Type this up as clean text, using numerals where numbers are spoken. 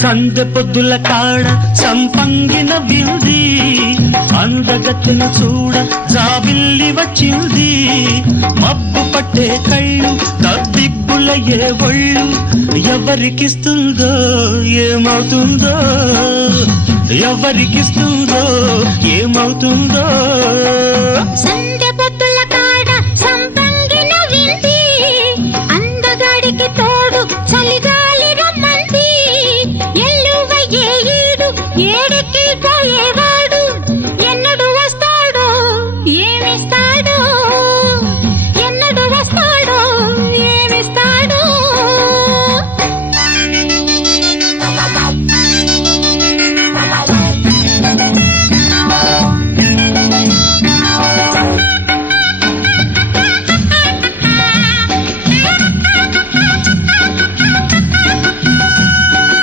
సందె పొద్దుల కాడ సంపంగిన వింది అందగత్తెను చూడ జాబిల్లి వచ్చింది మబ్బు పట్టే కళ్ళు తబ్బిబ్బుల ఏ ఒళ్ళు ఎవరికిస్తుందో ఏమవుతుందో ఎవరికిస్తుందో ఏమవుతుందో సందె పొద్దుల కాడ సంపంగిన వింది అందగాడికి తోడు చలి